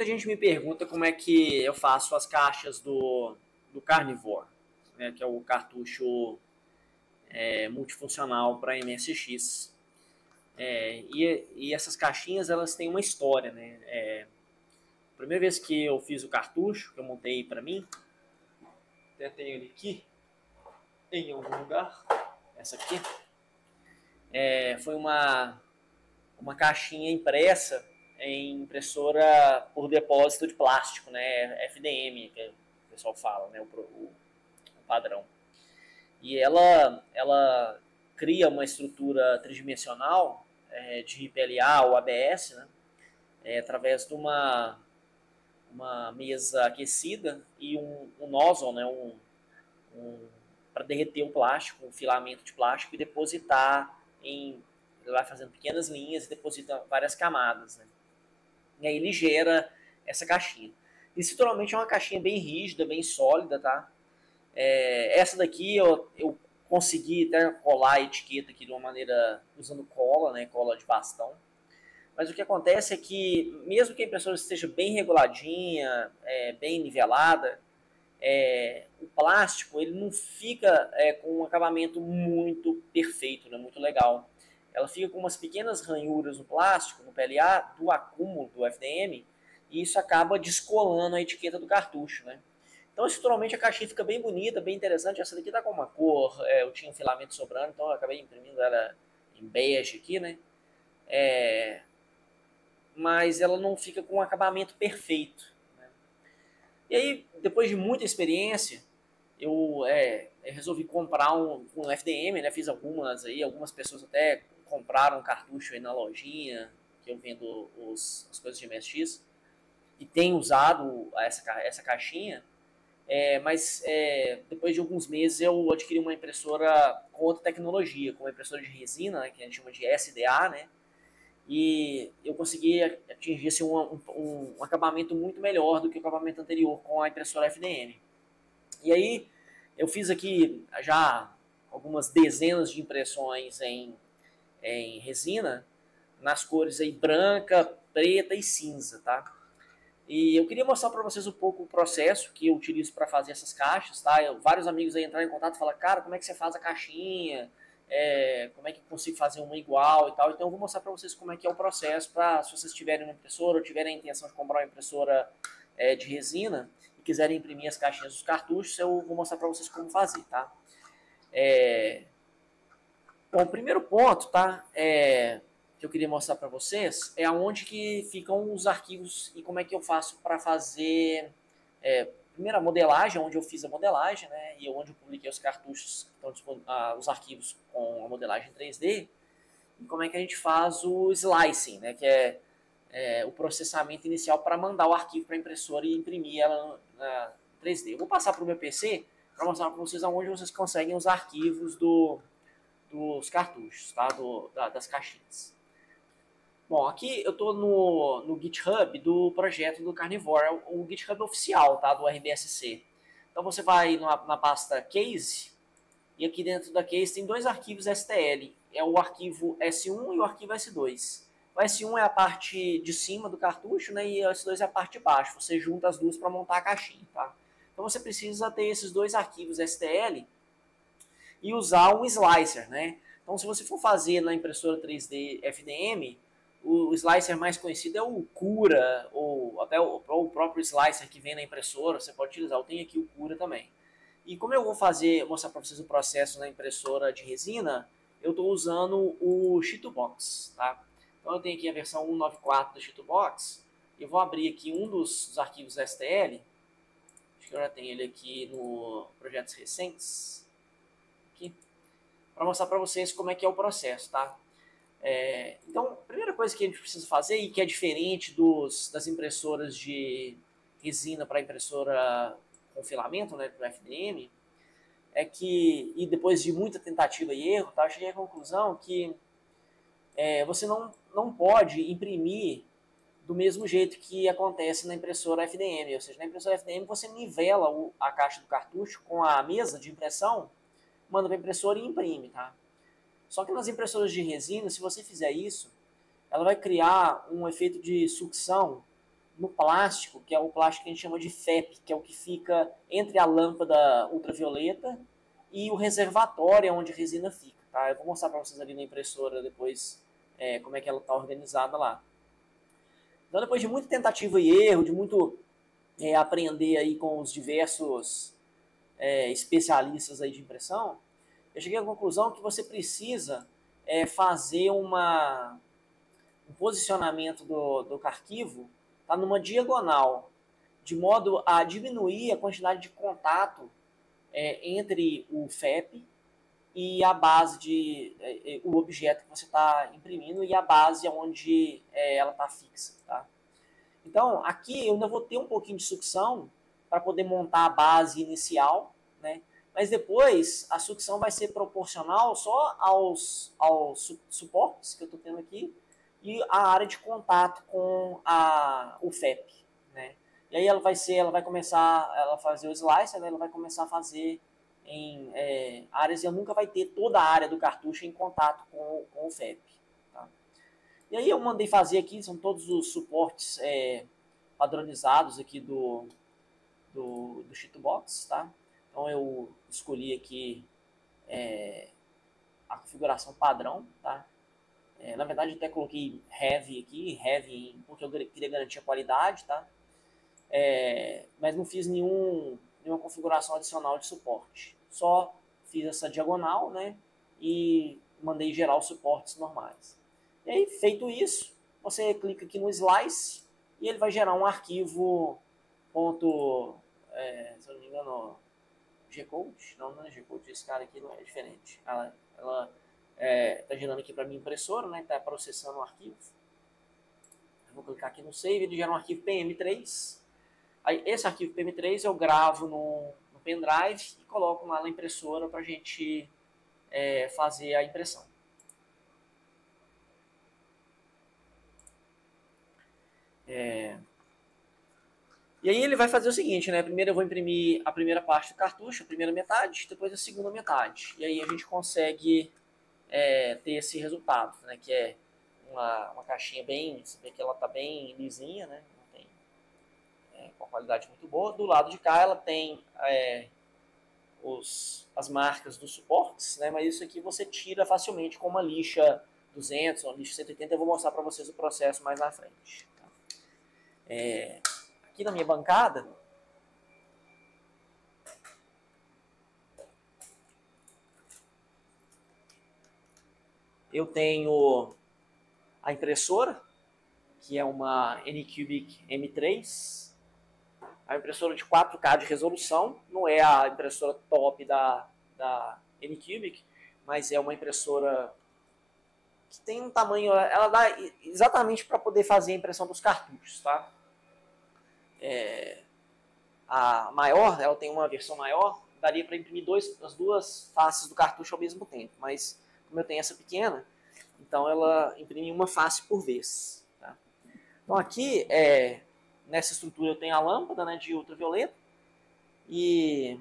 Muita gente me pergunta como é que eu faço as caixas do Carnivore, né, que é o cartucho multifuncional para MSX. E essas caixinhas elas têm uma história, né? A primeira vez que eu fiz o cartucho, que eu montei para mim, até tenho ele aqui em algum lugar, essa aqui, foi uma caixinha impressa em impressora por depósito de plástico, né? FDM, que o pessoal fala, né? O padrão. E ela cria uma estrutura tridimensional de PLA ou ABS, né? Através de uma mesa aquecida e um nozzle, né? Para derreter o plástico, um filamento de plástico e depositar ele vai fazendo pequenas linhas e deposita várias camadas, né? E aí ele gera essa caixinha. Isso naturalmente é uma caixinha bem rígida, bem sólida, tá? Essa daqui eu consegui até colar a etiqueta aqui de uma maneira usando cola, né? Cola de bastão. Mas o que acontece é que, mesmo que a impressora esteja bem reguladinha, bem nivelada, o plástico ele não fica com um acabamento muito perfeito, né? Muito legal. Ela fica com umas pequenas ranhuras no plástico, no PLA, do acúmulo do FDM, e isso acaba descolando a etiqueta do cartucho, né? Então, estruturalmente, a caixinha fica bem bonita, bem interessante. Essa daqui tá com uma cor, eu tinha um filamento sobrando, então eu acabei imprimindo ela em bege aqui, né? Mas ela não fica com um acabamento perfeito, né? E aí, depois de muita experiência, eu resolvi comprar um FDM, né? Fiz algumas pessoas até compraram um cartucho aí na lojinha, que eu vendo as coisas de MSX, e tem usado essa caixinha, mas depois de alguns meses eu adquiri uma impressora com outra tecnologia, com uma impressora de resina, né, que a gente chama de SDA, né? E eu consegui atingir assim, um acabamento muito melhor do que o acabamento anterior com a impressora FDM. E aí eu fiz aqui já algumas dezenas de impressões em resina, nas cores aí branca, preta e cinza, tá? E eu queria mostrar para vocês um pouco o processo que eu utilizo para fazer essas caixas, tá? Vários amigos aí entraram em contato e falaram, cara, como é que você faz a caixinha? Como é que eu consigo fazer uma igual e tal? Então eu vou mostrar para vocês como é que é o processo, para se vocês tiverem uma impressora ou tiverem a intenção de comprar uma impressora de resina e quiserem imprimir as caixinhas dos cartuchos, eu vou mostrar para vocês como fazer, tá? Bom, o primeiro ponto, tá? Que eu queria mostrar para vocês é aonde que ficam os arquivos e como é que eu faço para fazer primeiro a modelagem, onde eu fiz a modelagem, né, e onde eu publiquei os cartuchos, os arquivos com a modelagem 3D, e como é que a gente faz o slicing, né, que é o processamento inicial para mandar o arquivo para a impressora e imprimir ela na 3D. Eu vou passar para o meu PC para mostrar para vocês aonde vocês conseguem os arquivos dos cartuchos, tá, das caixinhas. Bom, aqui eu estou no GitHub do projeto do Carnivore, o GitHub oficial, tá, do RBSC. Então você vai na pasta Case, e aqui dentro da Case tem dois arquivos STL. É o arquivo S1 e o arquivo S2. O S1 é a parte de cima do cartucho, né, e o S2 é a parte de baixo. Você junta as duas para montar a caixinha, tá? Então você precisa ter esses dois arquivos STL e usar um slicer, né? Então se você for fazer na impressora 3D FDM, o slicer mais conhecido é o Cura, ou até o próprio slicer que vem na impressora, você pode utilizar. Eu tenho aqui o Cura também. E como eu vou mostrar para vocês o processo na impressora de resina, eu estou usando o Chitubox, tá? Então eu tenho aqui a versão 194 do Chitubox, eu vou abrir aqui um dos arquivos STL, acho que eu já tenho ele aqui no Projetos Recentes, para mostrar para vocês como é que é o processo, tá? Então, a primeira coisa que a gente precisa fazer, e que é diferente das impressoras de resina para impressora com filamento, né, do FDM, é que, e depois de muita tentativa e erro, tá, eu cheguei à conclusão que você não pode imprimir do mesmo jeito que acontece na impressora FDM, ou seja, na impressora FDM você nivela a caixa do cartucho com a mesa de impressão, manda para a impressora e imprime, tá? Só que nas impressoras de resina, se você fizer isso, ela vai criar um efeito de sucção no plástico, que é o plástico que a gente chama de FEP, que é o que fica entre a lâmpada ultravioleta e o reservatório onde a resina fica. Tá? Eu vou mostrar para vocês ali na impressora depois como é que ela está organizada lá. Então, depois de muita tentativa e erro, de muito aprender aí com os diversos especialistas aí de impressão, eu cheguei à conclusão que você precisa fazer um posicionamento do arquivo tá, numa diagonal, de modo a diminuir a quantidade de contato entre o FEP e a base o objeto que você está imprimindo e a base onde ela está fixa. Tá? Então, aqui eu ainda vou ter um pouquinho de sucção para poder montar a base inicial, né? Mas depois a sucção vai ser proporcional só aos suportes que eu estou tendo aqui e a área de contato com o FEP. Né? E aí ela vai começar a fazer o slicer, né? Ela vai começar a fazer em áreas e ela nunca vai ter toda a área do cartucho em contato com o FEP. Tá? E aí eu mandei fazer aqui, são todos os suportes padronizados aqui do Sheetbox, tá? Então eu escolhi aqui a configuração padrão, tá? Na verdade eu até coloquei Heavy aqui, porque eu queria garantir a qualidade, tá? Mas não fiz nenhuma configuração adicional de suporte. Só fiz essa diagonal, né? E mandei gerar os suportes normais. E aí, feito isso, você clica aqui no Slice e ele vai gerar um arquivo se eu não me engano, G-Code? Não é G-Code, esse cara aqui não é diferente. Ela está gerando aqui para minha impressora, né? Está processando o arquivo. Eu vou clicar aqui no Save, ele gera um arquivo PM3. Aí, esse arquivo PM3 eu gravo no pendrive e coloco lá na impressora para a gente fazer a impressão. E aí ele vai fazer o seguinte, né? Primeiro eu vou imprimir a primeira parte do cartucho, a primeira metade, depois a segunda metade. E aí a gente consegue ter esse resultado, né? Que é uma caixinha você vê que ela está bem lisinha, né? Não tem com qualidade muito boa. Do lado de cá ela tem as marcas dos suportes, né? Mas isso aqui você tira facilmente com uma lixa 200 ou uma lixa 180. Eu vou mostrar para vocês o processo mais na frente. Tá? Aqui na minha bancada, eu tenho a impressora, que é uma Anycubic M3, a impressora de 4K de resolução, não é a impressora top da Anycubic, mas é uma impressora que tem um tamanho, ela dá exatamente para poder fazer a impressão dos cartuchos, tá? A maior, ela tem uma versão maior, daria para imprimir as duas faces do cartucho ao mesmo tempo, mas como eu tenho essa pequena, então ela imprime uma face por vez. Tá? Então aqui, nessa estrutura eu tenho a lâmpada, né, de ultravioleta, e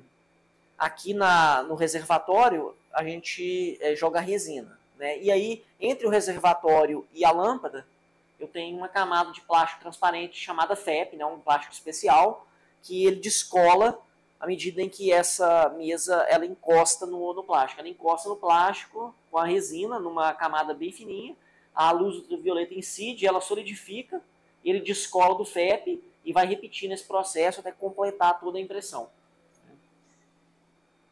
aqui no reservatório a gente joga resina. Né? E aí, entre o reservatório e a lâmpada, eu tenho uma camada de plástico transparente chamada FEP, né, um plástico especial, que ele descola à medida em que essa mesa ela encosta no plástico. Ela encosta no plástico com a resina, numa camada bem fininha, a luz ultravioleta incide, ela solidifica, ele descola do FEP e vai repetindo esse processo até completar toda a impressão.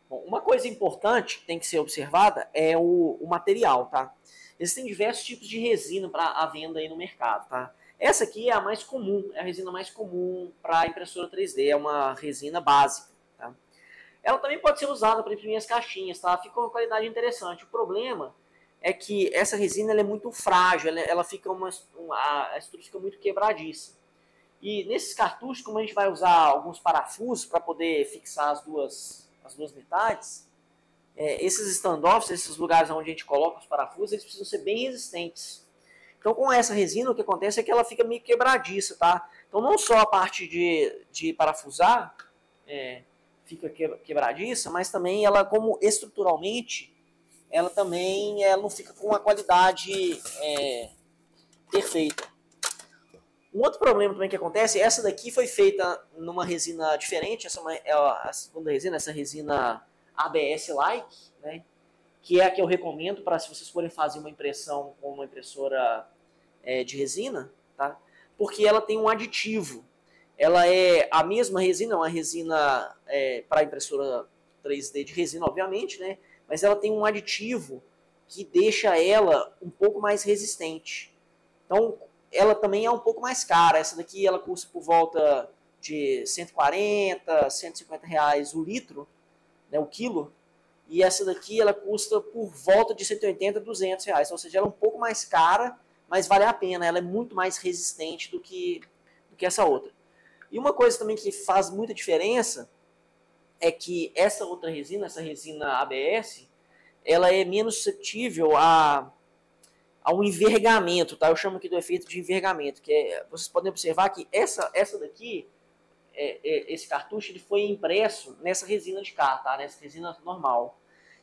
Bom, uma coisa importante que tem que ser observada é o material, tá? Existem diversos tipos de resina à venda aí no mercado, tá? Essa aqui é a mais comum, é a resina mais comum para impressora 3D, é uma resina básica, tá? Ela também pode ser usada para imprimir as caixinhas, tá? Fica uma qualidade interessante. O problema é que essa resina ela é muito frágil, ela fica a estrutura fica muito quebradiça. E nesses cartuchos, como a gente vai usar alguns parafusos para poder fixar as duas metades, esses standoffs, esses lugares onde a gente coloca os parafusos, eles precisam ser bem resistentes. Então com essa resina o que acontece é que ela fica meio quebradiça, tá? Então não só a parte de parafusar fica quebradiça, mas também ela, como estruturalmente, ela não fica com uma qualidade perfeita. Um outro problema também que acontece, essa daqui foi feita numa resina diferente, essa é a segunda resina, essa resina ABS-like, né? Que é a que eu recomendo para se vocês forem fazer uma impressão com uma impressora de resina, tá? Porque ela tem um aditivo. Ela é a mesma resina, uma resina para impressora 3D de resina, obviamente, né? Mas ela tem um aditivo que deixa ela um pouco mais resistente. Então, ela também é um pouco mais cara. Essa daqui ela custa por volta de 140, 150 reais o litro, né, o quilo. E essa daqui ela custa por volta de 180, 200 reais. Ou seja, ela é um pouco mais cara, mas vale a pena. Ela é muito mais resistente do que essa outra. E uma coisa também que faz muita diferença é que essa outra resina, essa resina ABS, ela é menos suscetível ao envergamento, tá? Eu chamo aqui do efeito de envergamento, que vocês podem observar que essa daqui, esse cartucho, ele foi impresso nessa resina de cá, tá? Nessa resina normal.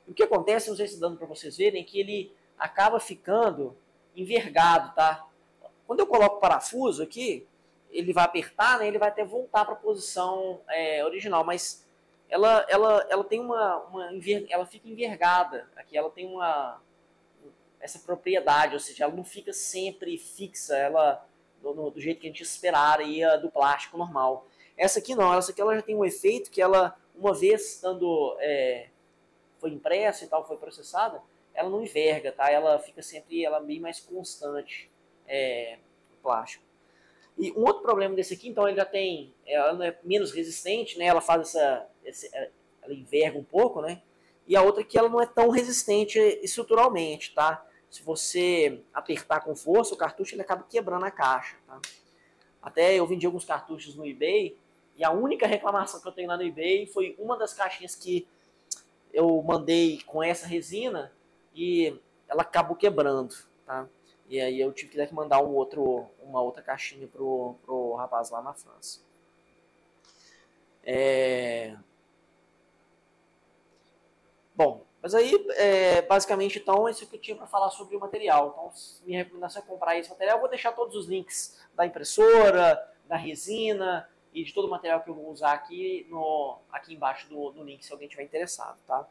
E o que acontece, não sei se dando para vocês verem, é que ele acaba ficando envergado, tá? Quando eu coloco o parafuso aqui, ele vai apertar, né? Ele vai até voltar para a posição original, mas ela tem ela fica envergada aqui, ela tem essa propriedade, ou seja, ela não fica sempre fixa, ela do jeito que a gente esperaria do plástico normal. Essa aqui não, essa aqui ela já tem um efeito que ela, uma vez foi impressa e tal, foi processada, ela não enverga, tá? Ela fica sempre, ela é bem mais constante, o plástico. E um outro problema desse aqui, então, ela é menos resistente, né? Ela faz ela enverga um pouco, né? E a outra aqui, ela não é tão resistente estruturalmente, tá? Se você apertar com força, o cartucho ele acaba quebrando a caixa, tá? Até eu vendi alguns cartuchos no eBay, e a única reclamação que eu tenho lá no eBay foi uma das caixinhas que eu mandei com essa resina e ela acabou quebrando, tá? E aí eu tive que mandar uma outra caixinha pro rapaz lá na França. Bom, mas aí, basicamente, então, isso que eu tinha para falar sobre o material. Então, minha recomendação é comprar esse material. Eu vou deixar todos os links da impressora, da resina e de todo o material que eu vou usar aqui embaixo do link, se alguém tiver interessado, tá?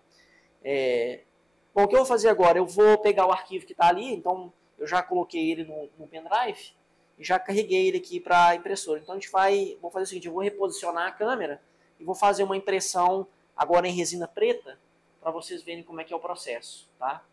Bom, o que eu vou fazer agora? Eu vou pegar o arquivo que está ali, então eu já coloquei ele no pendrive e já carreguei ele aqui para a impressora. Então vou fazer o seguinte, eu vou reposicionar a câmera e vou fazer uma impressão agora em resina preta para vocês verem como é que é o processo, tá?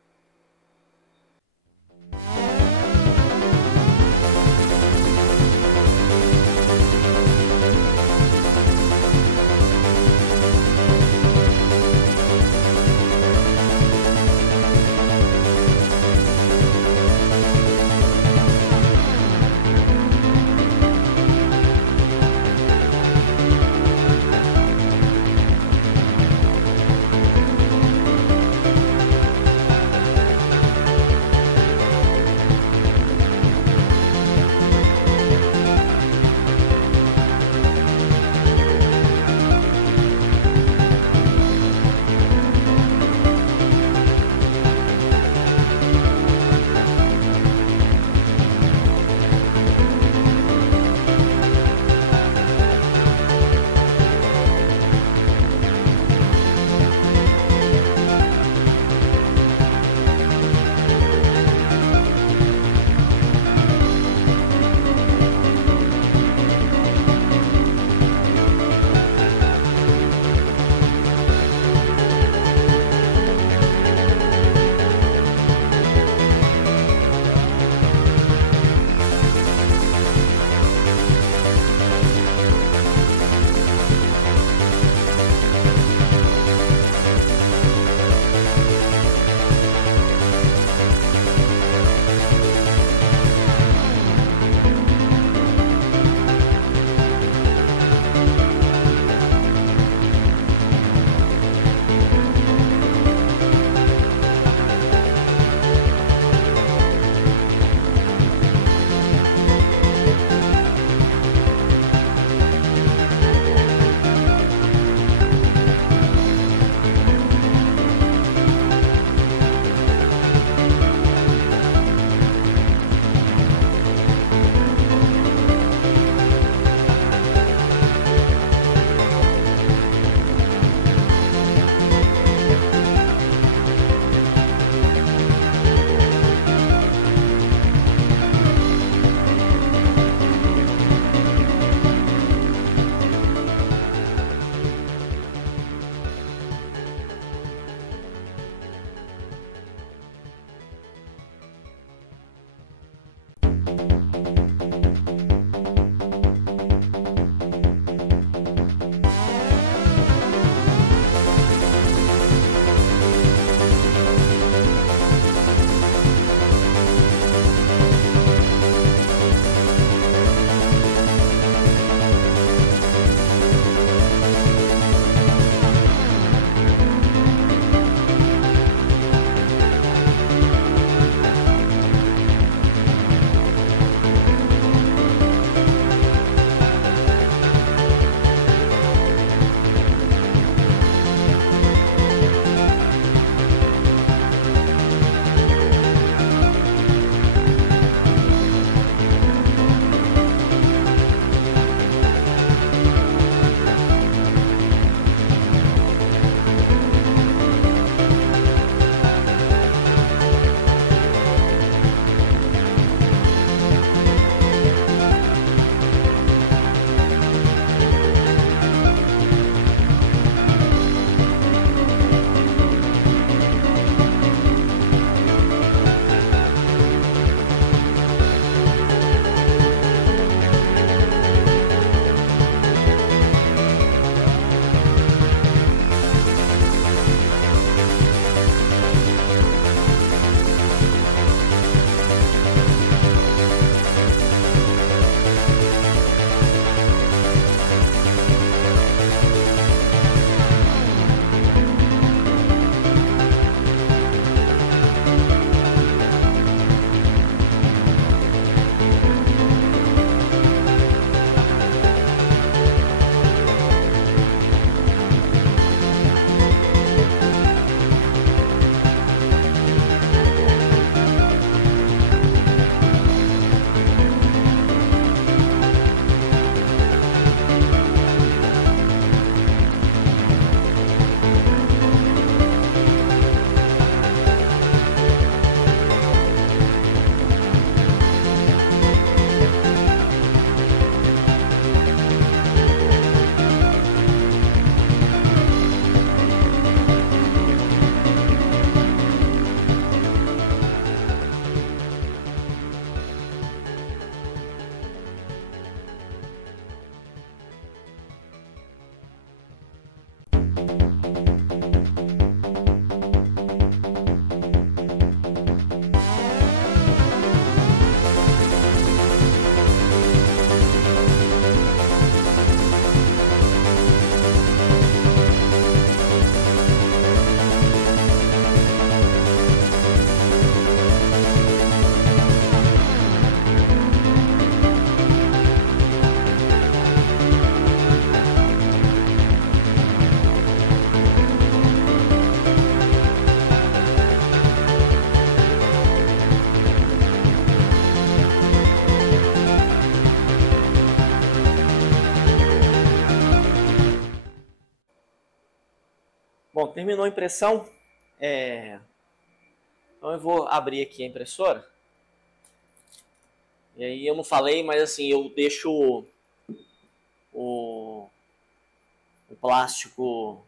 Bom, terminou a impressão. Então eu vou abrir aqui a impressora. E aí eu não falei, mas assim, eu deixo o plástico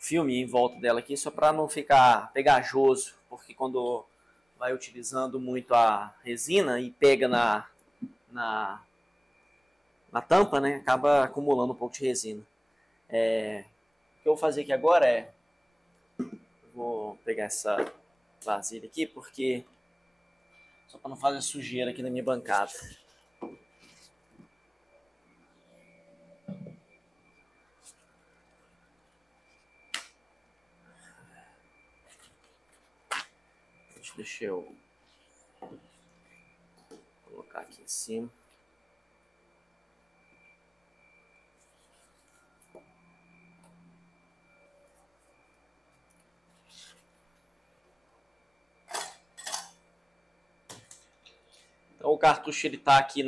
filme em volta dela aqui, só para não ficar pegajoso, porque quando vai utilizando muito a resina e pega na, na tampa, né, acaba acumulando um pouco de resina. O que eu vou fazer aqui agora é, vou pegar essa vasilha aqui, porque só para não fazer sujeira aqui na minha bancada. Deixa eu colocar aqui em cima. Então o cartucho ele tá aqui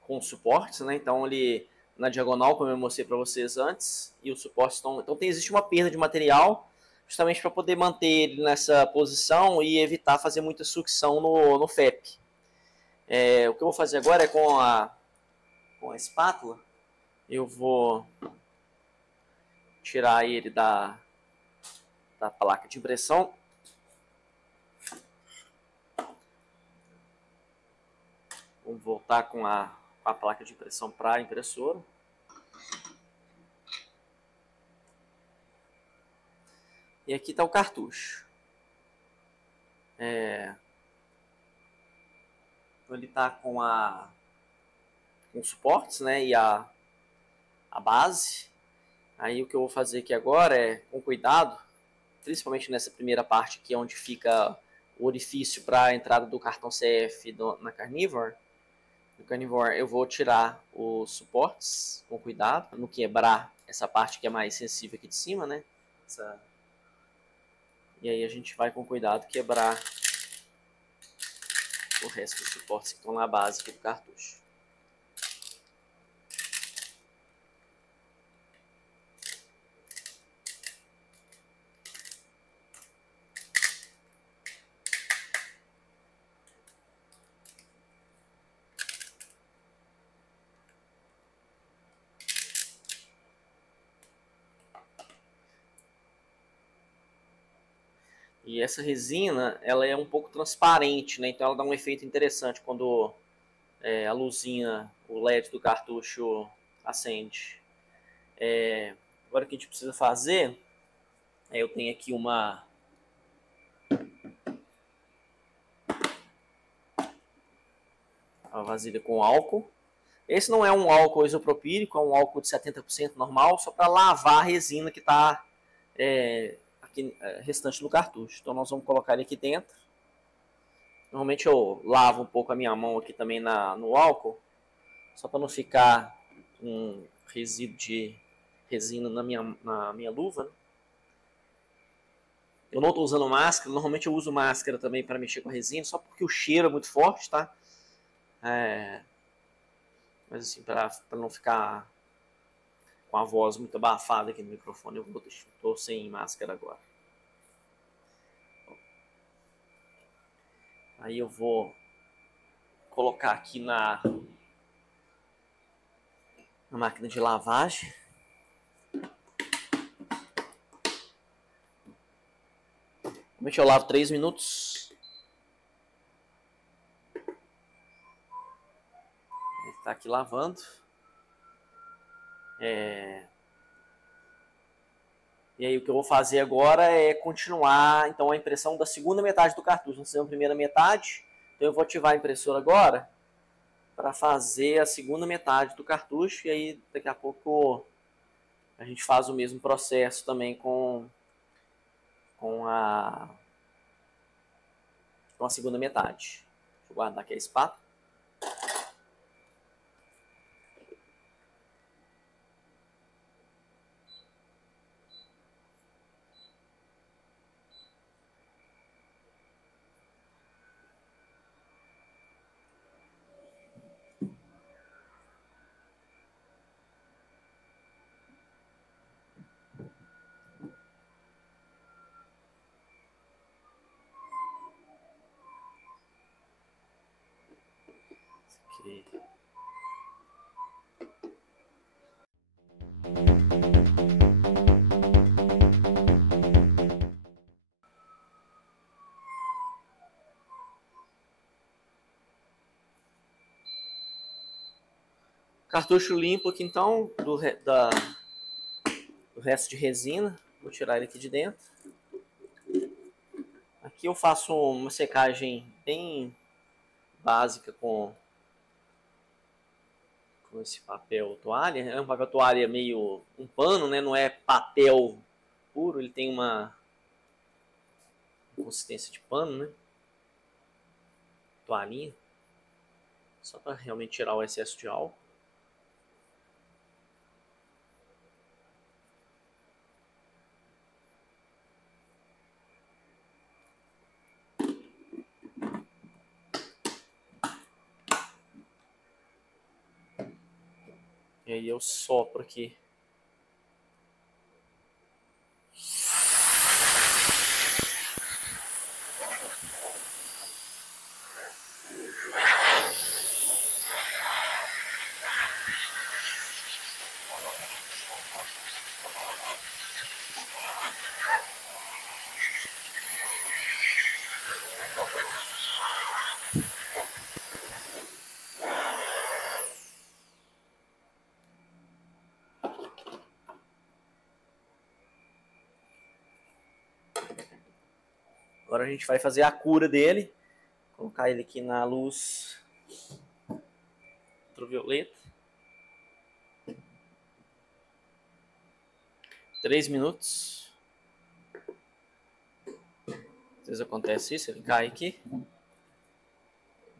com suportes, né? Então ele na diagonal, como eu mostrei para vocês antes, e os suportes estão. Então existe uma perda de material, justamente para poder manter ele nessa posição e evitar fazer muita sucção no FEP. O que eu vou fazer agora é com a espátula, eu vou tirar ele da placa de impressão. Vamos voltar com a placa de impressão para a impressora. E aqui está o cartucho. Então ele está com suportes, né, e a base. Aí o que eu vou fazer aqui agora é, com cuidado, principalmente nessa primeira parte aqui, onde fica o orifício para a entrada do cartão CF na Carnivore. No Carnivore eu vou tirar os suportes com cuidado, para não quebrar essa parte que é mais sensível aqui de cima, né? E aí a gente vai com cuidado quebrar o resto dos suportes que estão na base aqui do cartucho. E essa resina, ela é um pouco transparente, né? Então ela dá um efeito interessante quando a luzinha, o LED do cartucho acende. Agora o que a gente precisa fazer, eu tenho aqui uma vasilha com álcool. Esse não é um álcool isopropílico, é um álcool de 70% normal, só para lavar a resina que está restante do cartucho. Então nós vamos colocar ele aqui dentro. Normalmente eu lavo um pouco a minha mão aqui também no álcool, só para não ficar um resíduo de resina na minha luva, né? Eu não estou usando máscara, normalmente eu uso máscara também para mexer com a resina, só porque o cheiro é muito forte, tá? Mas assim, para não ficar com a voz muito abafada aqui no microfone, eu estou sem máscara agora. Aí eu vou colocar aqui na máquina de lavagem. Normalmente eu lavo 3 minutos. Ele está aqui lavando. E aí o que eu vou fazer agora é continuar então a impressão da segunda metade do cartucho. Nós temos a primeira metade, então eu vou ativar a impressora agora para fazer a segunda metade do cartucho, e aí daqui a pouco a gente faz o mesmo processo também com a segunda metade. Deixa eu guardar aqui a espátula. Cartucho limpo aqui então, do resto de resina. Vou tirar ele aqui de dentro. Aqui eu faço uma secagem bem básica com esse papel toalha. É um papel toalha meio um pano, né? Não é papel puro, ele tem uma consistência de pano, né? Toalhinha. Só para realmente tirar o excesso de álcool. E aí eu sopro aqui. Agora a gente vai fazer a cura dele. Colocar ele aqui na luz ultravioleta. 3 minutos. Às vezes acontece isso, ele cai aqui.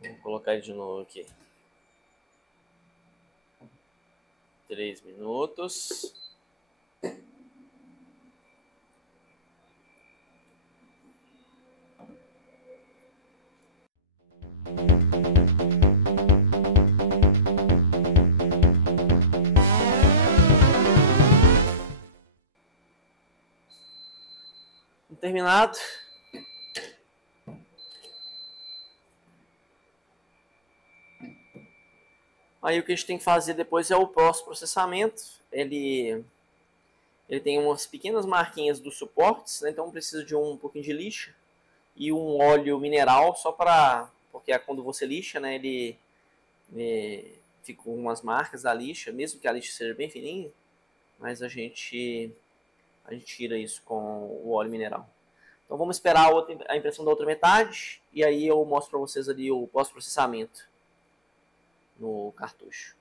Vou colocar ele de novo aqui. 3 minutos. Terminado. Aí o que a gente tem que fazer depois é o pós-processamento. Ele tem umas pequenas marquinhas dos suportes, né? Então precisa de um pouquinho de lixa e um óleo mineral só para, porque quando você lixa, né, ele fica com umas marcas da lixa, mesmo que a lixa seja bem fininha, mas a gente tira isso com o óleo mineral. Então vamos esperar a impressão da outra metade e aí eu mostro para vocês ali o pós-processamento no cartucho.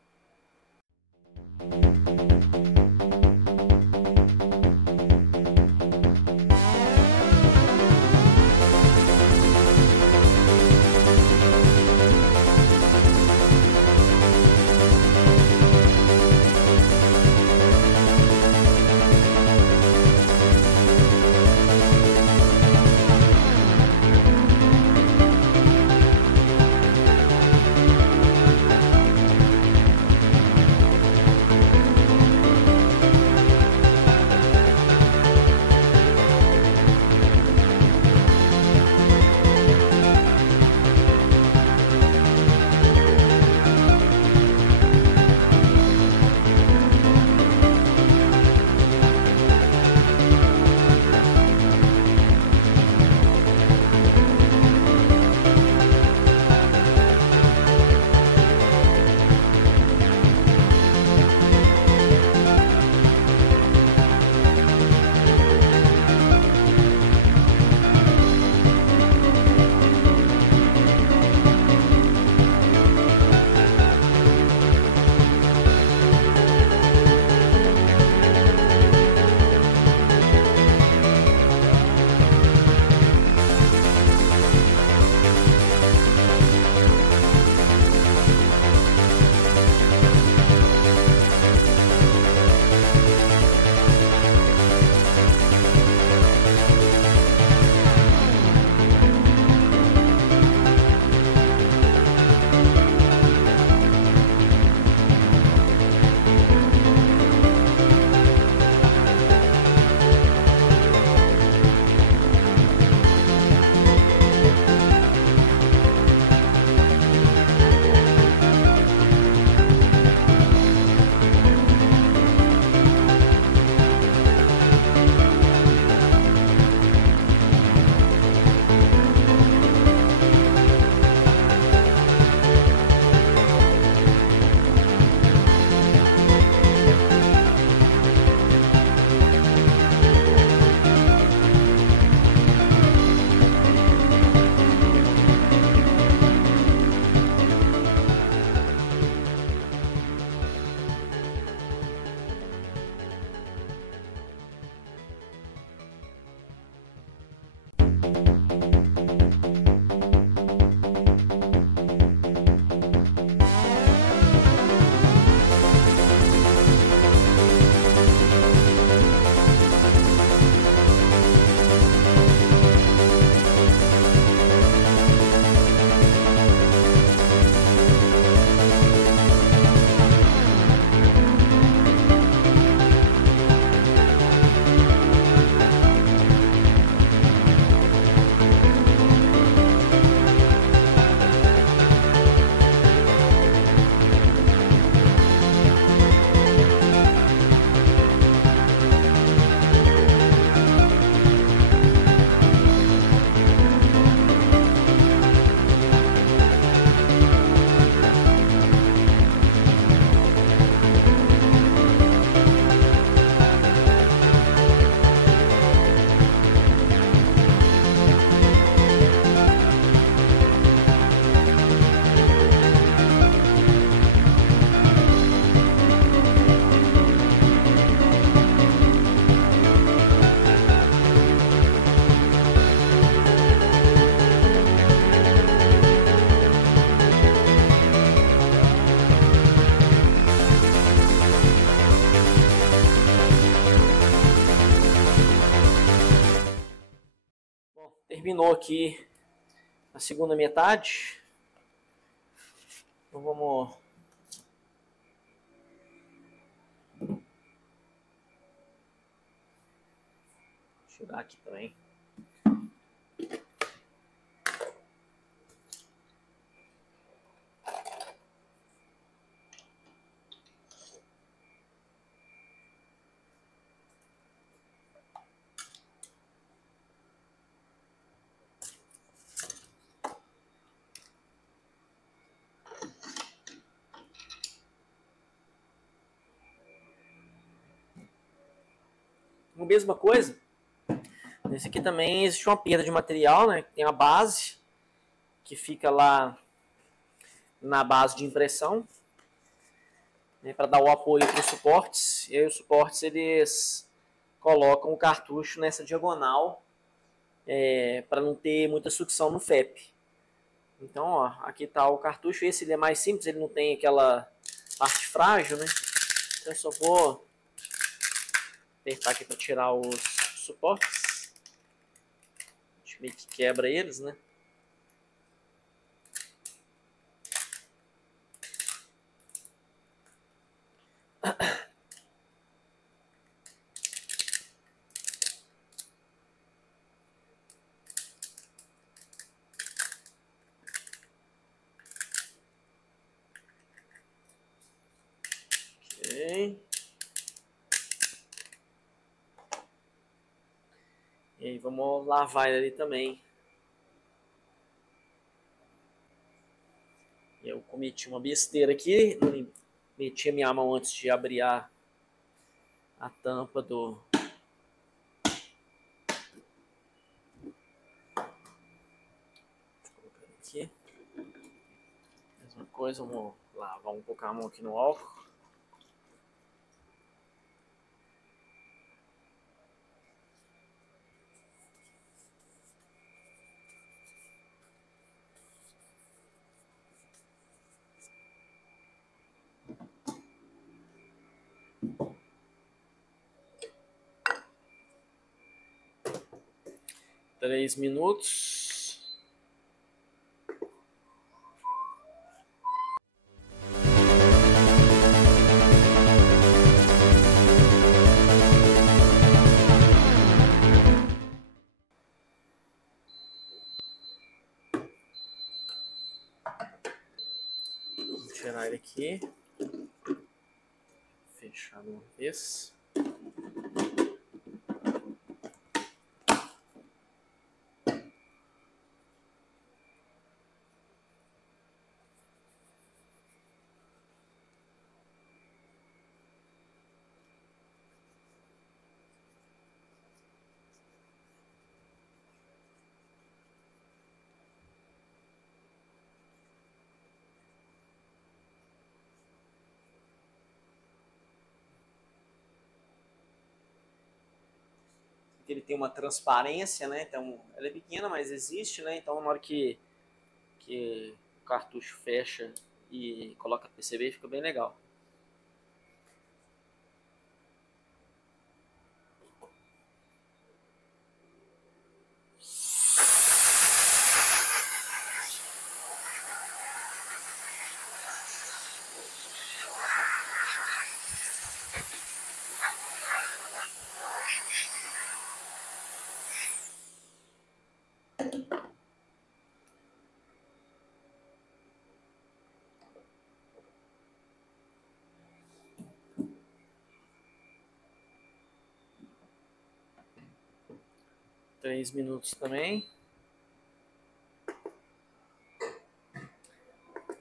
terminou aqui a segunda metade. Então vamos tirar aqui também. A mesma coisa, nesse aqui também existe uma perda de material, né? Tem a base, que fica lá na base de impressão, né, para dar o apoio para os suportes. E aí os suportes eles colocam o cartucho nessa diagonal, para não ter muita sucção no FEP. Então, ó, aqui está o cartucho. Esse ele é mais simples, ele não tem aquela parte frágil, né? Então eu só vou apertar aqui para tirar os suportes. A gente meio que quebra eles, né? Ok. E aí vamos lavar ele ali também. Eu cometi uma besteira aqui, não meti a minha mão antes de abrir a tampa do... Deixa eu colocar aqui. Mesma coisa, vamos lavar um pouco a mão aqui no álcool. Três minutos. Vou tirar ele aqui. Fechar de uma vez. Ele tem uma transparência, né? Então ela é pequena, mas existe, né? Então na hora que o cartucho fecha e coloca PCB, fica bem legal. Três minutos também.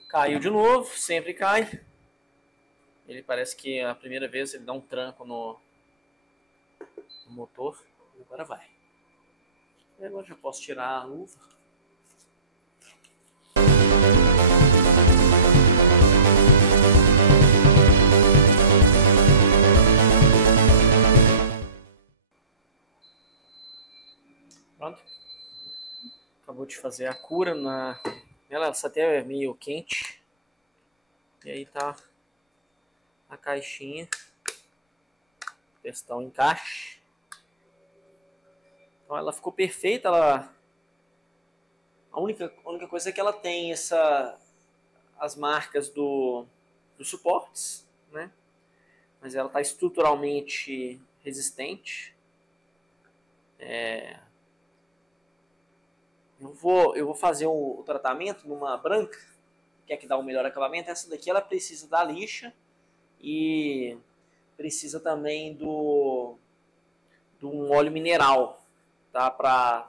Caiu de novo, sempre cai. Ele parece que a primeira vez ele dá um tranco no motor. E agora vai. E agora já posso tirar a luva. Pronto. Acabou de fazer a cura na... Ela está até meio quente. E aí tá a caixinha. Testar o encaixe. Então ela ficou perfeita. Ela A única coisa é que ela tem as marcas dos suportes, né? Mas ela está estruturalmente resistente. Eu vou fazer o tratamento numa branca, que é que dá o melhor acabamento. Essa daqui ela precisa da lixa e precisa também de um óleo mineral, tá? Para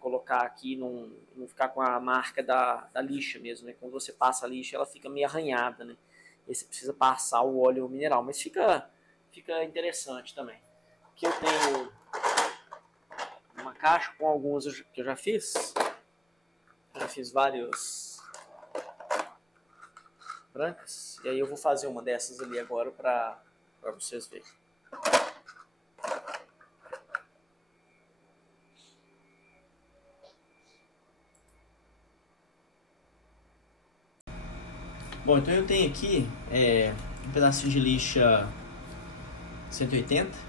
colocar aqui, não ficar com a marca da lixa mesmo, né? Quando você passa a lixa, ela fica meio arranhada, né? E você precisa passar o óleo mineral, mas fica interessante também. Aqui eu tenho uma caixa com algumas que eu já fiz. Já fiz vários brancas. E aí eu vou fazer uma dessas ali agora para vocês verem. Bom, então eu tenho aqui um pedacinho de lixa 180.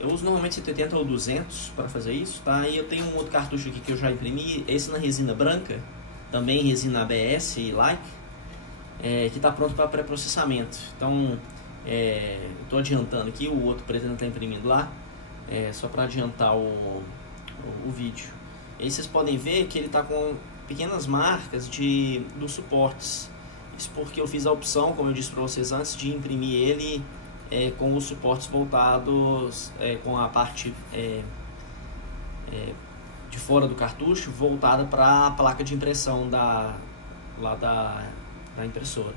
Eu uso normalmente 180 ou 200 para fazer isso, tá? E eu tenho um outro cartucho aqui que eu já imprimi, esse na resina branca, também resina ABS e like, que está pronto para pré-processamento. Então, estou adiantando aqui, o outro pretendo estar imprimindo lá, só para adiantar o vídeo. Aí vocês podem ver que ele está com pequenas marcas dos suportes. Isso porque eu fiz a opção, como eu disse para vocês antes, de imprimir ele com os suportes voltados, com a parte de fora do cartucho voltada para a placa de impressão da impressora.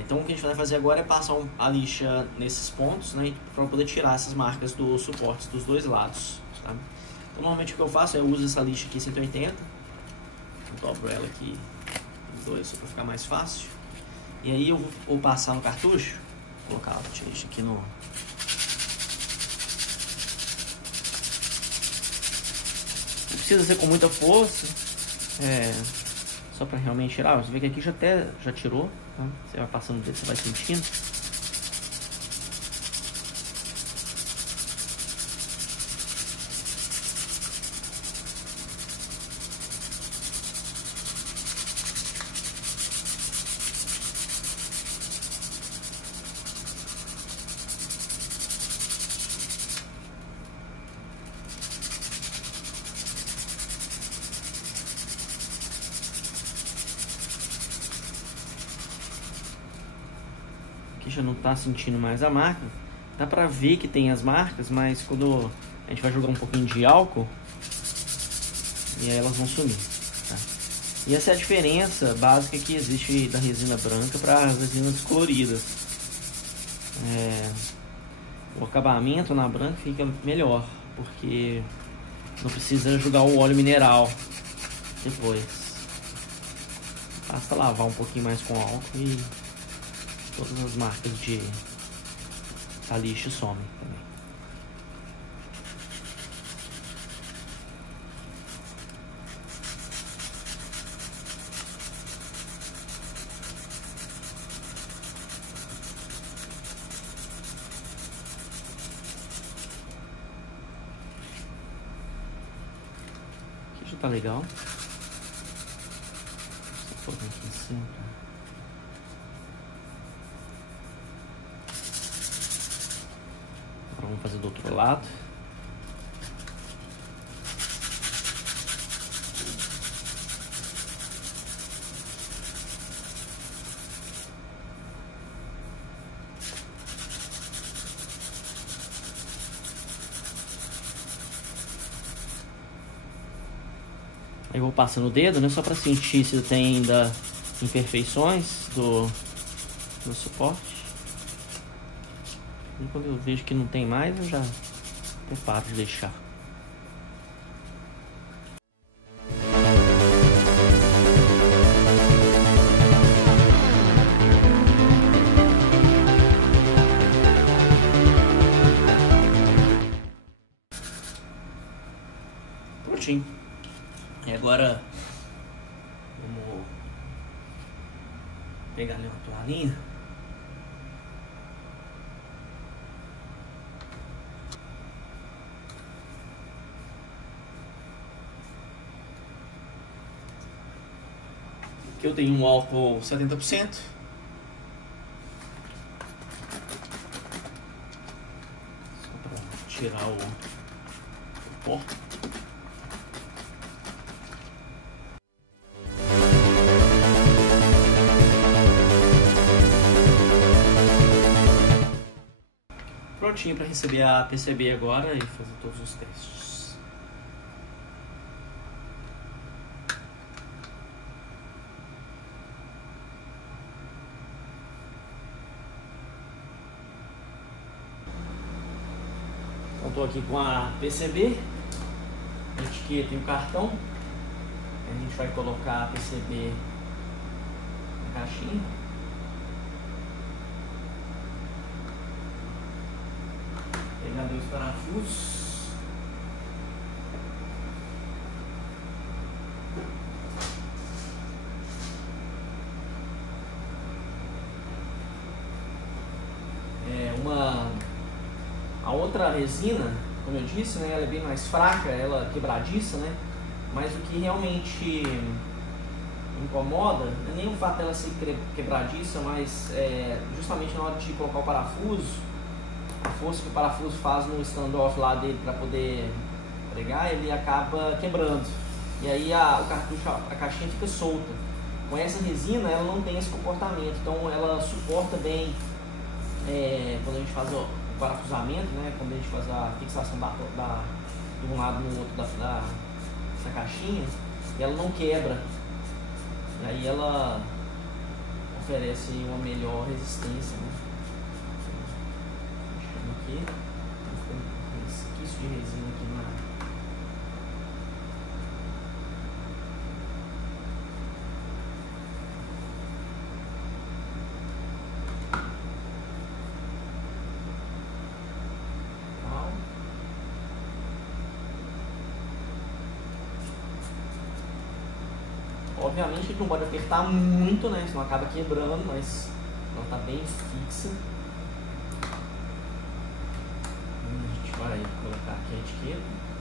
Então o que a gente vai fazer agora é passar a lixa nesses pontos, né, para poder tirar essas marcas dos suportes dos dois lados. Tá? Então, normalmente o que eu faço é eu uso essa lixa aqui 180, eu dobro ela aqui em dois só para ficar mais fácil, e aí eu vou passar no cartucho, vou colocar a lixa aqui no... Não precisa ser com muita força, só para realmente tirar. Você vê que aqui já tirou, tá? Você vai passando o dedo, você vai sentindo. Aqui já não está sentindo mais a marca. Dá pra ver que tem as marcas, mas quando a gente vai jogar um pouquinho de álcool, e aí elas vão sumir. Tá? E essa é a diferença básica que existe da resina branca para as resinas coloridas. O acabamento na branca fica melhor, porque não precisa jogar o óleo mineral depois. Basta lavar um pouquinho mais com álcool e todas as marcas da lixa somem também. Aqui já tá legal. Só colocar aqui em cima. Vamos fazer do outro lado. Aí eu vou passando o dedo, né, só para sentir se tem ainda imperfeições do suporte. E quando eu vejo que não tem mais, eu já paro de deixar. Prontinho. E agora vamos pegar ali uma toalhinha. Aqui eu tenho um álcool 70%. Só para tirar o pó. Prontinho para receber a PCB agora e fazer todos os testes. Então estou aqui com a PCB, a etiqueta e o cartão. A gente vai colocar a PCB na caixinha. Pegar dois parafusos. A outra resina, como eu disse, né, ela é bem mais fraca, ela é quebradiça, né? Mas o que realmente incomoda não é nem o fato dela ser quebradiça, mas justamente na hora de colocar o parafuso, a força que o parafuso faz no standoff lá dele para poder pregar, ele acaba quebrando. E aí o cartucho, a caixinha fica solta. Com essa resina ela não tem esse comportamento, então ela suporta bem quando a gente faz o parafusamento, né? Quando a gente faz a fixação de um lado no outro da caixinha, e ela não quebra. E aí ela oferece uma melhor resistência, né? Aqui, tem resquício de resina aqui na... Obviamente a gente não pode apertar muito, né? Senão acaba quebrando, mas ela está bem fixa. A gente vai colocar aqui a etiqueta.